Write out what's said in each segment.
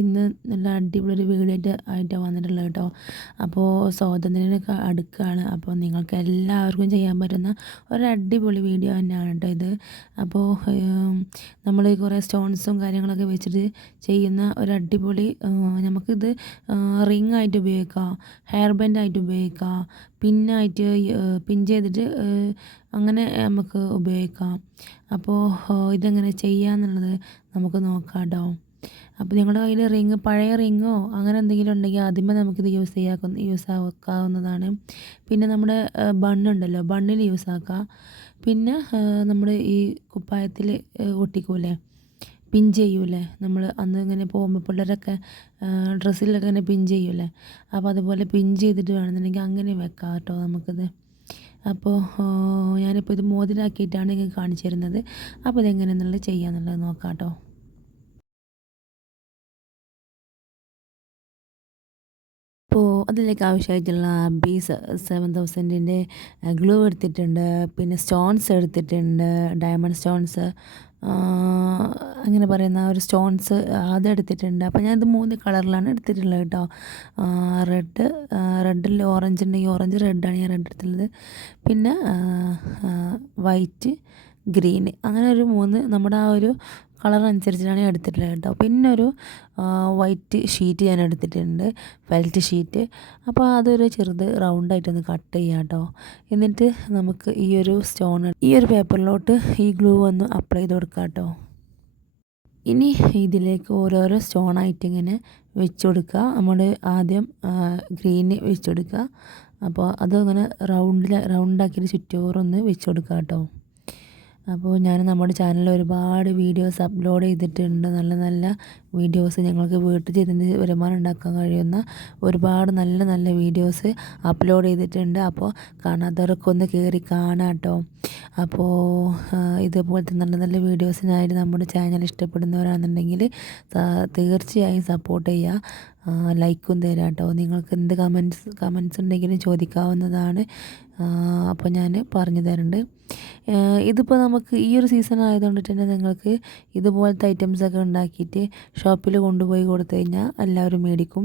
ഇന്ന് നല്ല അടിപൊളി ഒരു വീഡിയോ ആയിട്ടാണ് വന്നിട്ടുള്ളത് കേട്ടോ. അപ്പോൾ സ്വാതന്ത്ര്യദിനമൊക്കെ അടുക്കുകയാണ്. അപ്പോൾ നിങ്ങൾക്ക് എല്ലാവർക്കും ചെയ്യാൻ പറ്റുന്ന ഒരു അടിപൊളി വീഡിയോ തന്നെയാണ് കേട്ടോ ഇത്. അപ്പോൾ നമ്മൾ കുറേ സ്റ്റോൺസും കാര്യങ്ങളൊക്കെ വെച്ചിട്ട് ചെയ്യുന്ന ഒരു അടിപൊളി, നമുക്കിത് റിംഗ് ആയിട്ട് ഉപയോഗിക്കാം, ഹെയർ ബാൻഡ് ആയിട്ട് ഉപയോഗിക്കാം, പിന്നായിട്ട് പിൻ ചെയ്തിട്ട് അങ്ങനെ നമുക്ക് ഉപയോഗിക്കാം. അപ്പോൾ ഇതെങ്ങനെ ചെയ്യാന്നുള്ളത് നമുക്ക് നോക്കാം കേട്ടോ. അപ്പോൾ നിങ്ങളുടെ കയ്യിൽ റിങ്, പഴയ റിങ്ങോ അങ്ങനെ എന്തെങ്കിലും ഉണ്ടെങ്കിൽ ആദ്യമേ നമുക്കിത് യൂസ് ആക്കാവുന്നതാണ്. പിന്നെ നമ്മുടെ ബണ്ണുണ്ടല്ലോ, ബണ്ണിൽ യൂസ് ആക്കാം. പിന്നെ നമ്മൾ ഈ കുപ്പായത്തിൽ ഒട്ടിക്കൂലേ, പിൻ ചെയ്യൂലേ, നമ്മൾ അന്ന് ഇങ്ങനെ പോകുമ്പോൾ പിള്ളേരൊക്കെ ഡ്രസ്സിലൊക്കെ ഇങ്ങനെ പിൻ ചെയ്യൂലേ, അപ്പോൾ അതുപോലെ പിൻ ചെയ്തിട്ട് വേണമെന്നുണ്ടെങ്കിൽ അങ്ങനെ വെക്കാം കേട്ടോ നമുക്കിത്. അപ്പോൾ ഞാനിപ്പോൾ ഇത് മോതിരാക്കിയിട്ടാണ് നിങ്ങൾക്ക് കാണിച്ചു തരുന്നത്. അപ്പോൾ ഇതെങ്ങനെയെന്നുള്ളത് ചെയ്യാന്നുള്ളത് നോക്കാം കേട്ടോ. അപ്പോൾ അതിലേക്ക് ആവശ്യമായിട്ടുള്ള ബീസ് 7000ൻ്റെ ഗ്ലൂ എടുത്തിട്ടുണ്ട്, പിന്നെ സ്റ്റോൺസ് എടുത്തിട്ടുണ്ട്, ഡയമണ്ട് സ്റ്റോൺസ് അങ്ങനെ പറയുന്ന ഒരു സ്റ്റോൺസ് അതെടുത്തിട്ടുണ്ട്. അപ്പോൾ ഞാനിത് 3 കളറിലാണ് എടുത്തിട്ടുള്ളത് കേട്ടോ. റെഡിൽ ഓറഞ്ച് ഉണ്ടെങ്കിൽ ഓറഞ്ച്, റെഡാണ് ഞാൻ റെഡ് എടുത്തിട്ടുള്ളത്. പിന്നെ വൈറ്റ്, ഗ്രീൻ, അങ്ങനെ ഒരു 3 നമ്മുടെ ആ ഒരു കളർ അനുസരിച്ചിട്ടാണ് ഞാൻ എടുത്തിട്ടുള്ളത് കേട്ടോ. പിന്നെ ഒരു വൈറ്റ് ഷീറ്റ് ഞാൻ എടുത്തിട്ടുണ്ട്, ഫെൽറ്റ് ഷീറ്റ്. അപ്പോൾ അതൊരു ചെറുത് റൗണ്ടായിട്ടൊന്ന് കട്ട് ചെയ്യാം കേട്ടോ. എന്നിട്ട് നമുക്ക് ഈ ഒരു പേപ്പറിലോട്ട് ഈ ഗ്ലൂ ഒന്ന് അപ്ലൈ ചെയ്ത് കൊടുക്കാം കേട്ടോ. ഇനി ഇതിലേക്ക് ഓരോരോ സ്റ്റോണായിട്ട് ഇങ്ങനെ വെച്ച് കൊടുക്കുക. നമ്മൾ ആദ്യം ഗ്രീന് വെച്ച് കൊടുക്കുക. അപ്പോൾ അതങ്ങനെ റൗണ്ടാക്കിയിട്ട് ചുറ്റോറൊന്ന് വെച്ച് കൊടുക്കുക കേട്ടോ. അപ്പോൾ ഞാൻ നമ്മുടെ ചാനലിൽ ഒരുപാട് വീഡിയോസ് അപ്ലോഡ് ചെയ്തിട്ടുണ്ട്. നല്ല നല്ല വീഡിയോസ്, ഞങ്ങൾക്ക് വീട്ടിൽ ചെയ്തിട്ട് വരുമാനം ഉണ്ടാക്കാൻ കഴിയുന്ന ഒരുപാട് നല്ല നല്ല വീഡിയോസ് അപ്ലോഡ് ചെയ്തിട്ടുണ്ട്. അപ്പോൾ കാണാത്തവരൊക്കെ ഒന്ന് കയറി കാണാം കേട്ടോ. അപ്പോൾ ഇതുപോലത്തെ നല്ല നല്ല വീഡിയോസിനായിട്ട് നമ്മുടെ ചാനൽ ഇഷ്ടപ്പെടുന്നവരാണെന്നുണ്ടെങ്കിൽ തീർച്ചയായും സപ്പോർട്ട് ചെയ്യുക, ലൈക്കും തരാം കേട്ടോ. നിങ്ങൾക്ക് എന്ത് കമൻസ് ഉണ്ടെങ്കിലും ചോദിക്കാവുന്നതാണ്. അപ്പോൾ ഞാൻ പറഞ്ഞു തരുന്നുണ്ട്. ഇതിപ്പോൾ നമുക്ക് ഈ ഒരു സീസൺ ആയതുകൊണ്ട് തന്നെ നിങ്ങൾക്ക് ഇതുപോലത്തെ ഐറ്റംസൊക്കെ ഉണ്ടാക്കിയിട്ട് ഷോപ്പിൽ കൊണ്ടുപോയി കൊടുത്തു കഴിഞ്ഞാൽ എല്ലാവരും മേടിക്കും.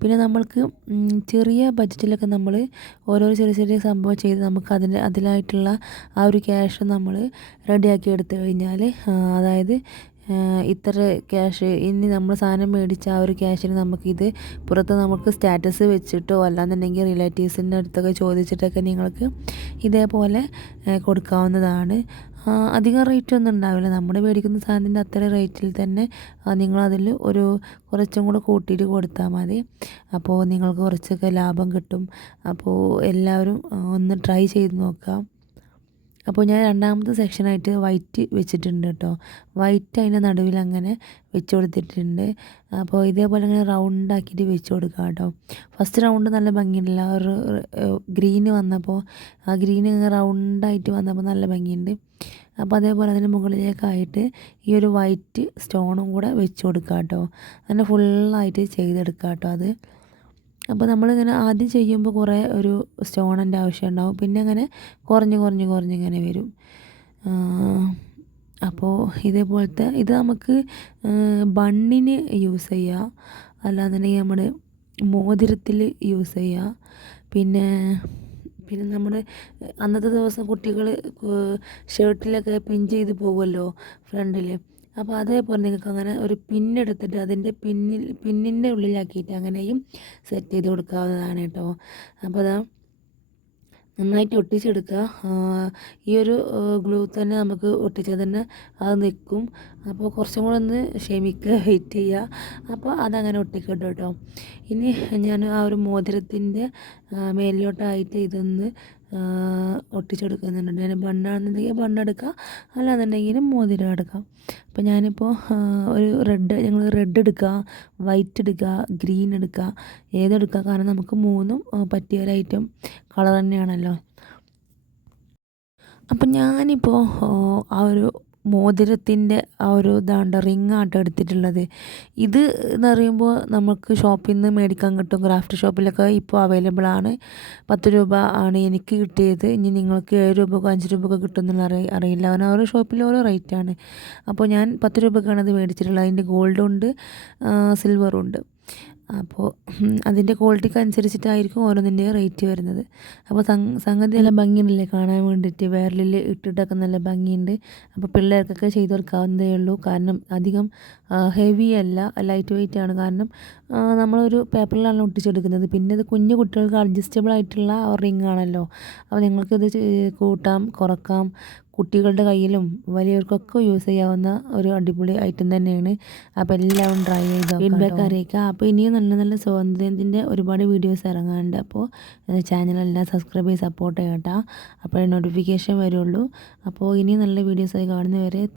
പിന്നെ നമ്മൾക്ക് ചെറിയ ബഡ്ജറ്റിലൊക്കെ നമ്മൾ ഓരോ ചെറിയ ചെറിയ സംഭവം ചെയ്ത് നമുക്ക് അതിലായിട്ടുള്ള ആ ഒരു ക്യാഷ് നമ്മൾ റെഡിയാക്കി എടുത്തു കഴിഞ്ഞാൽ, അതായത് ഇത്ര ക്യാഷ്, ഇനി നമ്മൾ സാധനം മേടിച്ച ആ ഒരു ക്യാഷിന് നമുക്കിത് പുറത്ത് നമുക്ക് സ്റ്റാറ്റസ് വെച്ചിട്ടോ അല്ലാന്നുണ്ടെങ്കിൽ റിലേറ്റീവ്സിൻ്റെ അടുത്തൊക്കെ ചോദിച്ചിട്ടൊക്കെ നിങ്ങൾക്ക് ഇതേപോലെ കൊടുക്കാവുന്നതാണ്. അധികം റേറ്റ് ഒന്നും ഉണ്ടാവില്ല, നമ്മൾ മേടിക്കുന്ന സാധനത്തിൻ്റെ അത്ര റേറ്റിൽ തന്നെ നിങ്ങളതിൽ ഒരു കുറച്ചും കൂടെ കൂട്ടിയിട്ട് കൊടുത്താൽ മതി. അപ്പോൾ നിങ്ങൾക്ക് കുറച്ചൊക്കെ ലാഭം കിട്ടും. അപ്പോൾ എല്ലാവരും ഒന്ന് ട്രൈ ചെയ്ത് നോക്കാം. അപ്പോൾ ഞാൻ രണ്ടാമത്തെ സെക്ഷനായിട്ട് വൈറ്റ് വെച്ചിട്ടുണ്ട് കേട്ടോ. വൈറ്റ് അതിൻ്റെ നടുവിൽ അങ്ങനെ വെച്ച് കൊടുത്തിട്ടുണ്ട്. അപ്പോൾ ഇതേപോലെ അങ്ങനെ റൗണ്ടാക്കിയിട്ട് വെച്ച് കൊടുക്കുക കേട്ടോ. ഫസ്റ്റ് റൗണ്ട് നല്ല ഭംഗിയുണ്ടല്ല, ഒരു ഗ്രീന് വന്നപ്പോൾ ആ ഗ്രീന് റൗണ്ടായിട്ട് വന്നപ്പോൾ നല്ല ഭംഗിയുണ്ട്. അപ്പോൾ അതേപോലെ അതിന് മുകളിലേക്കായിട്ട് ഈ ഒരു വൈറ്റ് സ്റ്റോണും കൂടെ വെച്ച് കൊടുക്കുക കേട്ടോ. അങ്ങനെ ഫുള്ളായിട്ട് ചെയ്തെടുക്കുക കേട്ടോ അത്. അപ്പോൾ നമ്മളിങ്ങനെ ആദ്യം ചെയ്യുമ്പോൾ കുറേ ഒരു സ്റ്റോണിൻ്റെ ആവശ്യം ഉണ്ടാവും, പിന്നെ അങ്ങനെ കുറഞ്ഞിങ്ങനെ വരും. അപ്പോൾ ഇതേപോലത്തെ ഇത് നമുക്ക് ബണ്ണിന് യൂസ് ചെയ്യാം, അല്ലാന്നുണ്ടെങ്കിൽ നമ്മുടെ മോതിരത്തിൽ യൂസ് ചെയ്യാം. പിന്നെ നമ്മുടെ അന്നത്തെ ദിവസം കുട്ടികൾ ഷർട്ടിലൊക്കെ പിൻ ചെയ്ത് പോകുമല്ലോ ഫ്രണ്ടിൽ, അപ്പോൾ അതേപോലെ നിങ്ങൾക്ക് അങ്ങനെ ഒരു പിന്നെടുത്തിട്ട് അതിൻ്റെ പിന്നിൻ്റെ ഉള്ളിലാക്കിയിട്ട് അങ്ങനെയും സെറ്റ് ചെയ്ത് കൊടുക്കാവുന്നതാണ് കേട്ടോ. അപ്പോൾ അതാ നന്നായിട്ട് ഒട്ടിച്ചെടുക്കുക. ഈ ഒരു ഗ്ലൂ തന്നെ നമുക്ക് ഒട്ടിച്ചാൽ തന്നെ അത് നിൽക്കും. അപ്പോൾ കുറച്ചും കൂടെ ഒന്ന് ക്ഷമിക്കുക, വെയിറ്റ് ചെയ്യുക. അപ്പോൾ അതങ്ങനെ ഒട്ടിക്കട്ടോ കേട്ടോ. ഇനി ഞാൻ ആ ഒരു മോതിരത്തിൻ്റെ മേലിലോട്ടായിട്ട് ഇതൊന്ന് ഒട്ടിച്ചെടുക്കുന്നുണ്ട്. ഞാൻ ബണ്ണാണെന്നുണ്ടെങ്കിൽ ബണ്ണെടുക്കാം, അല്ലാന്നുണ്ടെങ്കിൽ മോതിരം എടുക്കാം. അപ്പോൾ ഞാനിപ്പോൾ ഞങ്ങൾ റെഡ് എടുക്കുക, വൈറ്റ് എടുക്കുക, ഗ്രീൻ എടുക്കുക, ഏതെടുക്കുക, കാരണം നമുക്ക് 3ഉം പറ്റിയ ഒരു ഐറ്റം കളർ തന്നെയാണല്ലോ. അപ്പം ഞാനിപ്പോൾ ആ ഒരു മോതിരത്തിൻ്റെ ആ ഒരു ഇതാണ്ട് റിങ്ങാട്ടോ എടുത്തിട്ടുള്ളത്. ഇത് എന്ന് പറയുമ്പോൾ നമുക്ക് ഷോപ്പിൽ നിന്ന് മേടിക്കാൻ കിട്ടും. ക്രാഫ്റ്റ് ഷോപ്പിലൊക്കെ ഇപ്പോൾ അവൈലബിൾ ആണ്. 10 രൂപ ആണ് എനിക്ക് കിട്ടിയത്. ഇനി നിങ്ങൾക്ക് 7 രൂപക്കോ 5 രൂപക്കോ കിട്ടുമെന്നുള്ള അറിയില്ല. കാരണം ഓരോ ഷോപ്പിൽ ഓരോ റേറ്റാണ്. അപ്പോൾ ഞാൻ 10 രൂപക്കാണ് അത് മേടിച്ചിട്ടുള്ളത്. അതിൻ്റെ ഗോൾഡും ഉണ്ട്, സിൽവറും ഉണ്ട്. അപ്പോൾ അതിൻ്റെ ക്വാളിറ്റിക്ക് അനുസരിച്ചിട്ടായിരിക്കും ഓരോന്നിൻ്റെ റേറ്റ് വരുന്നത്. അപ്പോൾ സംഗതി നല്ല ഭംഗിയുണ്ടല്ലേ കാണാൻ വേണ്ടിയിട്ട്. വിരലിൽ ഇട്ടിട്ടൊക്കെ നല്ല ഭംഗിയുണ്ട്. അപ്പോൾ പിള്ളേർക്കൊക്കെ ചെയ്ത് കൊടുക്കാവുന്നതേ ഉള്ളൂ. കാരണം അധികം ഹെവി അല്ല, ലൈറ്റ് വെയിറ്റ് ആണ്. കാരണം നമ്മളൊരു പേപ്പറിലാണ് ഒട്ടിച്ചെടുക്കുന്നത്. പിന്നെ ഇത് കുഞ്ഞു കുട്ടികൾക്ക് അഡ്ജസ്റ്റബിൾ ആയിട്ടുള്ള റിംഗ് ആണല്ലോ. അപ്പോൾ നിങ്ങൾക്കിത് കൂട്ടാം, കുറക്കാം. കുട്ടികളുടെ കയ്യിലും വലിയവർക്കൊക്കെ യൂസ് ചെയ്യാവുന്ന ഒരു അടിപൊളി ഐറ്റം തന്നെയാണ്. അപ്പോൾ എല്ലാവരും ട്രൈ ചെയ്ത് ഫീഡ്ബാക്ക് അറിയിക്കുക. അപ്പോൾ ഇനിയും നല്ല നല്ല സ്വാതന്ത്ര്യത്തിൻ്റെ ഒരുപാട് വീഡിയോസ് ഇറങ്ങാനുണ്ട്. അപ്പോൾ ചാനലെല്ലാം സബ്സ്ക്രൈബ് ചെയ്ത് സപ്പോർട്ട് ചെയ്യട്ടോ. അപ്പോഴേ നോട്ടിഫിക്കേഷൻ വരുള്ളൂ. അപ്പോൾ ഇനിയും നല്ല വീഡിയോസായി കാണുന്നവരെ